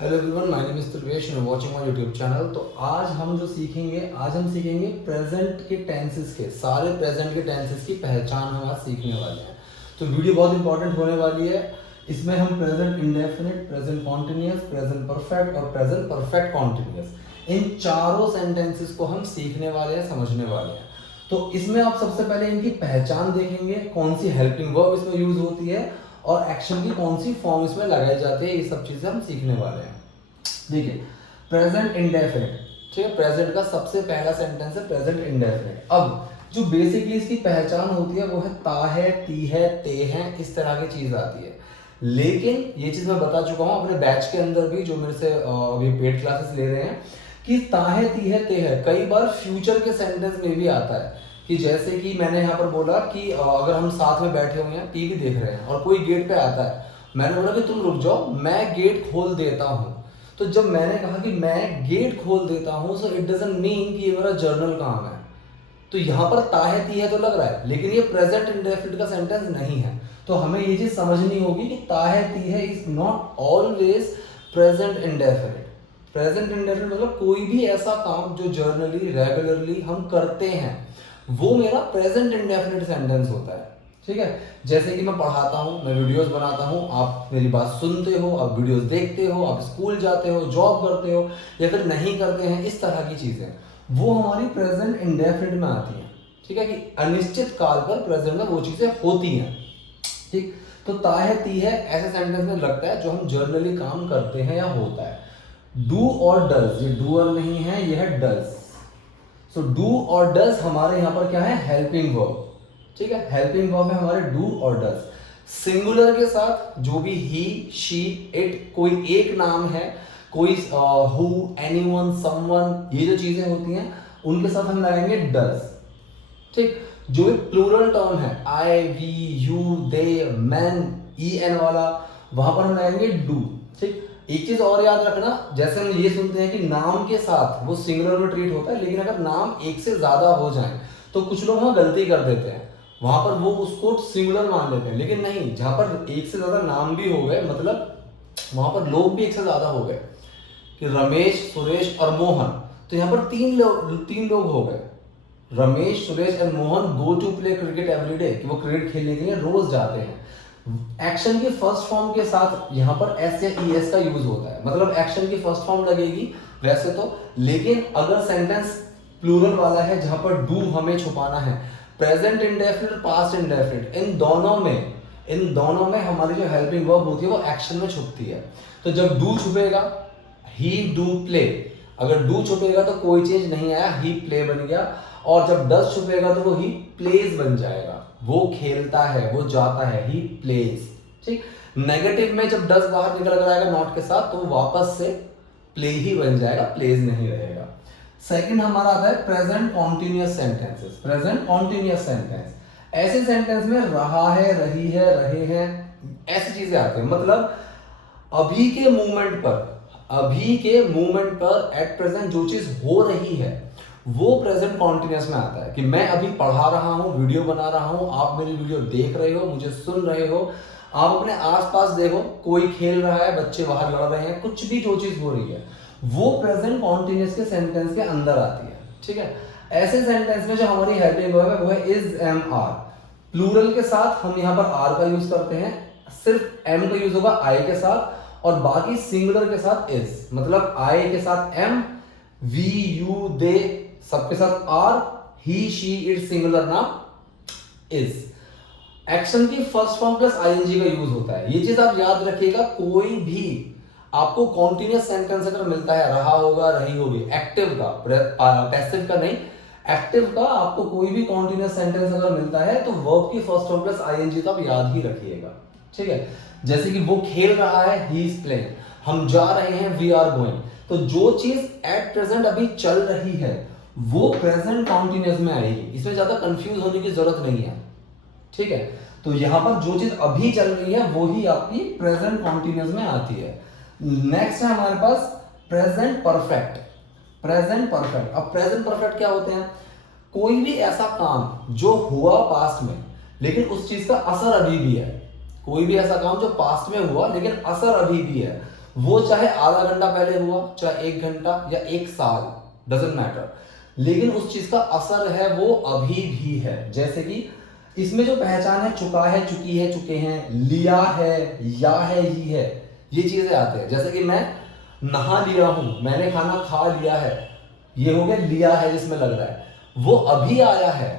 Hello everyone, my name is Turvesh and watching my YouTube channel. तो आज हम सीखेंगे प्रेजेंट के टेंसेस के सारे प्रेजेंट के टेंसेस की पहचान हम आज सीखने वाले हैं। तो वीडियो बहुत इंपॉर्टेंट होने वाली है। इसमें हम present indefinite, present continuous, present perfect और प्रेजेंट परफेक्ट कॉन्टिन्यूअस, इन चारों सेंटेंसेस को हम सीखने वाले हैं, समझने वाले हैं। तो इसमें आप सबसे पहले इनकी पहचान देखेंगे, कौन सी हेल्पिंग वर्ब इसमें यूज होती है और एक्शन की कौन सी फॉर्म इसमें लगाई जाती है। ये सब चीजें हम सीखने वाले हैं। देखिए, प्रेजेंट इंडेफिनिट, ठीक है, प्रेजेंट का सबसे पहला सेंटेंस है प्रेजेंट इंडेफिनिट। अब जो बेसिकली इसकी पहचान होती है वो है ता है, ती है, ते है, इस तरह की चीज आती है। लेकिन ये चीज मैं बता चुका हूं अपने बैच के अंदर भी, जो मेरे से अभी पेड क्लासेस ले रहे हैं, कि ता है, ती है, ते है कई बार फ्यूचर के सेंटेंस में भी आता है। कि जैसे कि मैंने यहाँ पर बोला कि अगर हम साथ में बैठे हुए हैं, टीवी देख रहे हैं और कोई गेट पे आता है, मैंने बोला कि तुम रुक जाओ, मैं गेट खोल देता हूँ। तो जब मैंने कहा कि मैं गेट खोल देता हूं, सो इट डजंट मीन कि ये मेरा जर्नल काम है। तो यहां पर ताहे ती है तो लग रहा है, लेकिन ये प्रेजेंट इंडेफिनिट का सेंटेंस नहीं है। तो हमें ये चीज समझनी होगी कि ताहे ती है is not always present indefinite. Present indefinite मतलब कोई भी ऐसा काम जो जर्नली रेगुलरली हम करते हैं, वो मेरा प्रेजेंट इंडेफिनिट सेंटेंस होता है। ठीक है, जैसे कि मैं पढ़ाता हूँ, मैं वीडियोस बनाता हूँ, आप मेरी बात सुनते हो, आप वीडियोस देखते हो, आप स्कूल जाते हो, जॉब करते हो या फिर नहीं करते हैं, इस तरह की चीजें वो हमारी प्रेजेंट इंडेफिनिट में आती हैं। ठीक है, कि अनिश्चित काल पर प्रेजेंट में वो चीजें होती हैं। ठीक, तो ता है, ती है ऐसे सेंटेंस में लगता है जो हम जर्नली काम करते हैं या होता है। डू और डज, ये डूअर नहीं है, ये है डज। सो डू और डज हमारे यहाँ पर क्या है, हेल्पिंग वर्ब। ठीक है, हेल्पिंग वर्ब है हमारे डू और डज। सिंगुलर के साथ जो भी ही, शी, इट, कोई एक नाम है, कोई हु, एनीवन, समवन, ये जो चीजें होती हैं उनके साथ हम लगाएंगे डज। ठीक, जो एक प्लूरल टर्म है, I, we, you, they, man, E N वाला, वहां पर हम लगाएंगे डू। ठीक, एक चीज और याद रखना, जैसे हम ये सुनते हैं कि नाम के साथ वो सिंगुलर में ट्रीट होता है, लेकिन अगर नाम एक से ज्यादा हो जाए तो कुछ लोग वहां गलती कर देते हैं, वहां पर वो उसको सिंगुलर मान लेते हैं। लेकिन नहीं, जहां पर एक से ज्यादा नाम भी हो गए, मतलब वहां पर लोग भी एक से ज्यादा हो गए, कि रमेश, सुरेश और मोहन, तो यहाँ पर तीन लोग हो गए। Ramesh, Suresh and Mohan go to play cricket everyday, कि वो क्रिकेट खेलने के लिए रोज जाते हैं। एक्शन की फर्स्ट फॉर्म के साथ यहाँ पर एस या ई एस का यूज होता है, मतलब एक्शन की फर्स्ट फॉर्म लगेगी वैसे तो, लेकिन अगर सेंटेंस प्लूरल वाला है जहां पर डू हमें छुपाना है, प्रेजेंट इंडेफिनिट, पास्ट इंडेफिनिट, इन दोनों में हमारी जो हेल्पिंग वर्ब होती है वो एक्शन में छुपती है। तो जब डू छुपेगा, ही डू प्ले, अगर डू छुपेगा तो कोई चेंज नहीं आया, ही प्ले बन गया। और जब डज छुपेगा तो वो ही प्लेज बन जाएगा, वो खेलता है, वो जाता है, ही प्लेज। ठीक, नेगेटिव में जब डज बाहर निकल कर आएगा नॉट के साथ, तो वापस से प्ले ही बन जाएगा, प्लेज नहीं रहेगा। सेकंड हमारा आता है present continuous sentences. Present continuous sentence, ऐसे सेंटेंस में रहा है, रही है, रहे हैं, ऐसी चीजें आती है। मतलब अभी के मूवमेंट पर एट प्रेजेंट जो चीज हो रही है वो प्रेजेंट कॉन्टिन्यूअस में आता है। कि मैं अभी पढ़ा रहा हूं, वीडियो बना रहा हूं, आप मेरी वीडियो देख रहे हो, मुझे सुन रहे हो, आप अपने आसपास देखो, कोई खेल रहा है, बच्चे बाहर लड़ रहे हैं, कुछ भी जो चीज हो रही है वो प्रेजेंट कॉन्टिन्यूअस के सेंटेंस के अंदर आती है। ठीक है, ऐसे सेंटेंस में जो हमारी हेल्पिंग वर्ब है वो है इज, एम, आर। प्लूरल के साथ हम यहाँ पर आर का यूज करते हैं, सिर्फ एम का यूज होगा आई के साथ, और बाकी सिंगुलर के साथ इज, मतलब आई के साथ एम, वी, यू, दे सबके साथ are, he, she, it singular नाम इज। एक्शन की फर्स्ट फॉर्म प्लस आईएनजी का यूज होता है, ये चीज आप याद रखिएगा। कोई भी आपको कॉन्टिन्यूअस सेंटेंस अगर मिलता है, रहा होगा, रही होगी, एक्टिव का, पैसिव का नहीं, एक्टिव का, आपको कोई भी कॉन्टिन्यूअस सेंटेंस अगर मिलता है तो वर्ब की फर्स्ट फॉर्म प्लस आईएनजी तो आप याद ही रखिएगा। ठीक है, जैसे कि वो खेल रहा है, ही इज प्लेइंग, हम जा रहे हैं, वी आर गोइंग। तो जो चीज एट प्रेजेंट अभी चल रही है वो प्रेजेंट कॉन्टिन्यूअस में आएगी, इसमें ज्यादा कंफ्यूज होने की जरूरत नहीं है। ठीक है, तो यहां पर जो चीज अभी चल रही है वो ही आपकी प्रेजेंट कॉन्टिन्यूअस में आती है। नेक्स्ट है हमारे पास प्रेजेंट परफेक्ट। प्रेजेंट परफेक्ट, अब प्रेजेंट परफेक्ट क्या होते हैं, कोई भी ऐसा काम जो हुआ पास्ट में लेकिन उस चीज का असर अभी भी है, कोई भी ऐसा काम जो पास्ट में हुआ लेकिन असर अभी भी है, वो चाहे आधा घंटा पहले हुआ, चाहे 1 घंटा या 1 साल, डजंट मैटर, लेकिन उस चीज का असर है वो अभी भी है। जैसे कि इसमें जो पहचान है, चुका है, चुकी है, चुके हैं, लिया है, या है, ही है, ये चीजें आते हैं। जैसे कि मैं नहा लिया हूं, मैंने खाना खा लिया है, ये हो गया लिया है जिसमें लग रहा है। वो अभी आया है,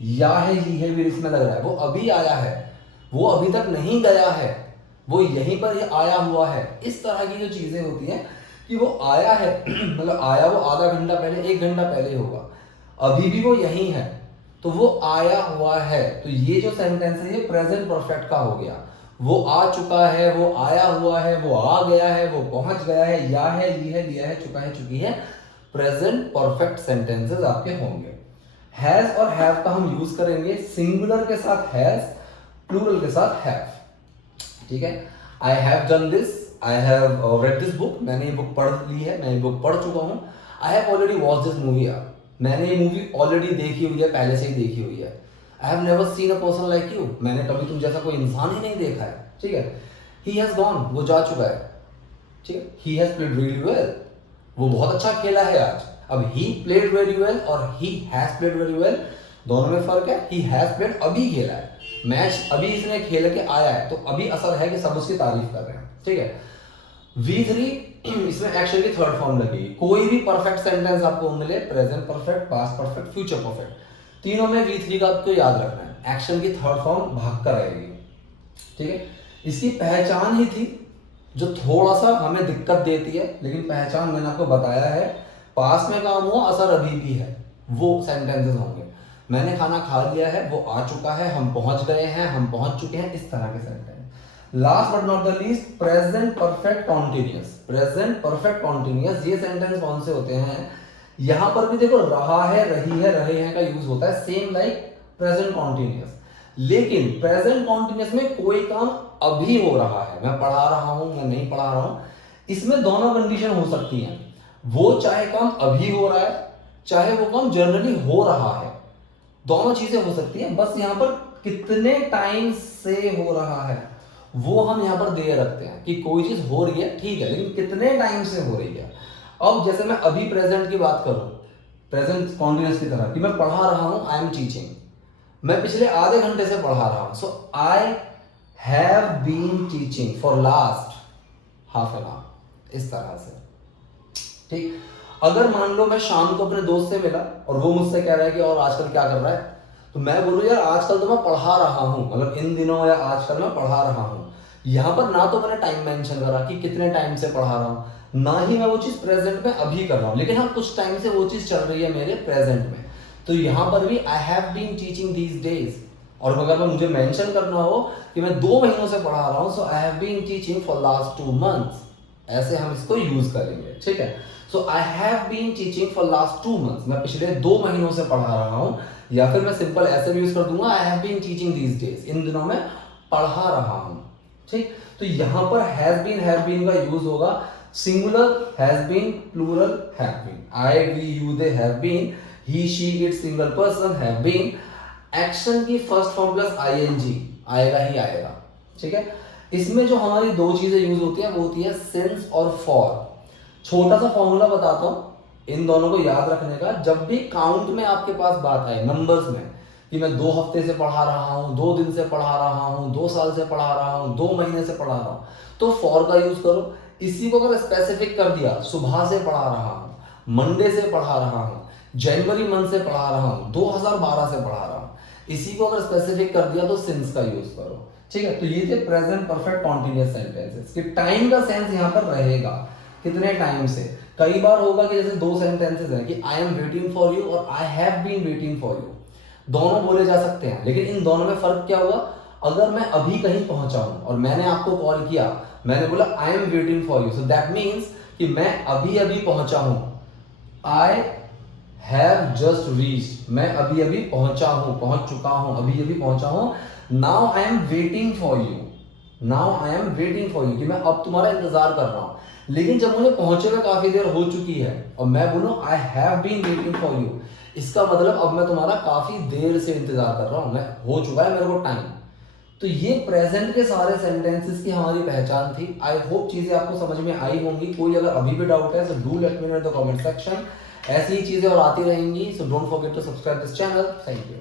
या है, ही है भी इसमें लग रहा है, वो अभी आया है, वो अभी तक नहीं गया है, वो यहीं पर ये आया हुआ है। इस तरह की जो चीजें होती हैं कि वो आया है मतलब आया वो आधा घंटा पहले, 1 घंटा पहले होगा, अभी भी वो यहीं है, तो वो आया हुआ है। तो ये जो सेंटेंस है ये प्रेजेंट परफेक्ट का हो गया। वो आ चुका है, वो आया हुआ है, वो आ गया है, वो पहुंच गया है, या है, ये है, लिया है, चुका है, चुकी है, प्रेजेंट परफेक्ट सेंटेंसेस आपके होंगे। हैज और हैव का हम यूज करेंगे सिंगुलर के साथ हैज, प्लूरल के साथ हैव। ठीक है, I have done this, I have read this book, मैंने ये बुक पढ़ ली है, मैं ये बुक पढ़ चुका हूँ। I have already watch this movie, मैंने ये मूवी ऑलरेडी देखी हुई है, पहले से ही देखी हुई है। I have never seen a person like you, मैंने कभी तुम जैसा कोई इंसान ही नहीं देखा है। ठीक है, ही हैज गॉन, वो जा चुका है। ठीक है, he has played really well, वो बहुत अच्छा खेला है आज। अब ही प्लेड वेरी वेल और he has played very well, दोनों में फर्क है। ही हैज प्लेड अभी खेला है, मैच अभी इसने खेल के आया है, तो अभी असर है कि सब उसकी तारीफ कर रहे हैं। ठीक है, V3 इसमें एक्शन की थर्ड फॉर्म लगेगी। कोई भी परफेक्ट सेंटेंस आपको मिले, present perfect, past perfect, future perfect, तीनों में V3 का आपको याद रखना है। एक्शन की थर्ड फॉर्म भाग कर आएगी। ठीक है, इसकी पहचान ही थी जो थोड़ा सा हमें दिक्कत देती है, लेकिन पहचान मैंने आपको बताया है। पास्ट में काम हुआ, असर अभी भी है, वो सेंटेंसेस होंगे। मैंने खाना खा लिया है, वो आ चुका है, हम पहुंच गए हैं, हम पहुंच चुके हैं, इस तरह के sentence. Last but not the least, present perfect continuous. Present perfect continuous ये सेंटेंस कौन से होते हैं? यहां पर भी देखो रहा है, रही है, रहे हैं का यूज होता है, सेम लाइक प्रेजेंट कॉन्टिन्यूअस। लेकिन प्रेजेंट कॉन्टिन्यूअस में कोई काम अभी हो रहा है, मैं पढ़ा रहा हूं, मैं नहीं पढ़ा रहा हूं, इसमें दोनों कंडीशन हो सकती हैं। वो चाहे काम अभी हो रहा है, चाहे वो काम जनरली हो रहा है, दोनों चीजें हो सकती हैं। बस यहां पर कितने टाइम से हो रहा है वो हम यहां पर दे रखते हैं कि कोई चीज हो रही है, ठीक है, लेकिन कितने टाइम से हो रही है। अब जैसे मैं अभी प्रेजेंट की बात करूं, प्रेजेंट कॉन्टिन्यूअस की तरह कि मैं पढ़ा रहा हूं, आई एम टीचिंग, मैं पिछले आधे घंटे से पढ़ा रहा हूं, so I have been teaching for last half an hour, इस तरह से। ठीक, अगर मान लो मैं शाम को अपने दोस्त से मिला और वो मुझसे कह रहा है कि और आजकल क्या कर रहा है, तो मैं बोलूँ यार आजकल तो मैं पढ़ा रहा हूँ, मतलब इन दिनों या आजकल मैं पढ़ा रहा हूँ। यहाँ पर ना तो मैंने टाइम मेंशन करा कि कितने टाइम से पढ़ा रहा हूँ, ना ही मैं वो चीज़ प्रेजेंट में अभी कर रहा हूँ, लेकिन हाँ कुछ टाइम से वो चीज़ चल रही है मेरे प्रेजेंट में। तो यहाँ पर भी I have been teaching these days, और अगर मुझे मेंशन करना हो कि मैं 2 महीनों से पढ़ा रहा हूँ, so I have been teaching for last 2 months, ऐसे हम इसको यूज करेंगे। ठीक है, so I have been teaching for last 2 months, मैं पिछले 2 महीनों से पढ़ा रहा हूँ। या फिर मैं सिंपल ऐसे भी यूज कर दूंगा, I have been teaching these days, इन दिनों में पढ़ा रहा हूँ। ठीक, तो यहां पर हैज बीन, हैव बीन का यूज होगा singular has been, plural have been, I, we, you, they have been, he, she, it, single person have been. Action की फर्स्ट फॉर्म प्लस आईएनजी आएगा ही आएगा। ठीक है, इसमें जो हमारी 2 चीजें यूज होती है वो होती है सिंस और फॉर। छोटा सा फॉर्मूला बताता हूं इन दोनों को याद रखने का। जब भी काउंट में आपके पास बात आए, नंबर्स में, कि मैं 2 हफ्ते से पढ़ा रहा हूँ, 2 दिन से पढ़ा रहा हूँ, 2 साल से पढ़ा रहा हूँ, 2 महीने से पढ़ा रहा हूँ, तो फॉर का यूज करो। इसी को अगर स्पेसिफिक कर दिया, सुबह से पढ़ा रहा हूँ, मंडे से पढ़ा रहा हूँ, जनवरी मंथ से पढ़ा रहा हूँ, 2012 से पढ़ा रहा हूँ, इसी को अगर स्पेसिफिक कर दिया तो सिंस का यूज करो। ठीक है, तो ये थे प्रेजेंट परफेक्ट कॉन्टिन्यूअस सेंटेंसेस कि टाइम का सेंस यहाँ पर रहेगा, कितने टाइम से। कई बार होगा कि जैसे 2 सेंटेंसेस हैं कि I am waiting for you और I have been waiting for you, दोनों बोले जा सकते हैं, लेकिन इन दोनों में फर्क क्या हुआ? अगर मैं अभी कहीं पहुंचा हूं और मैंने आपको कॉल किया, मैंने बोला आई am waiting for you, so that means कि मैं अभी अभी पहुंचा हूं। आई हैव जस्ट रीच्ड, मैं अभी अभी पहुंचा हूं, पहुंच चुका हूं, अभी अभी पहुंचा हूं। Now I am waiting for you, now I am waiting for you, कि मैं अब तुम्हारा इंतजार कर रहा हूं। लेकिन जब मुझे पहुंचे हुए काफी देर हो चुकी है और मैं बोलूं I have been waiting for you, इसका मतलब अब मैं तुम्हारा काफी देर से इंतजार कर रहा हूं, मैं हो चुका है मेरे को टाइम। तो ये प्रेजेंट के सारे सेंटेंसेस की हमारी पहचान थी। आई होप चीजें आपको समझ में आई होंगी। कोई अगर अभी भी डाउट है तो do let me know in the comment section. ऐसी ही चीजें और आती रहेंगी, so don't forget to subscribe this channel. Thank you.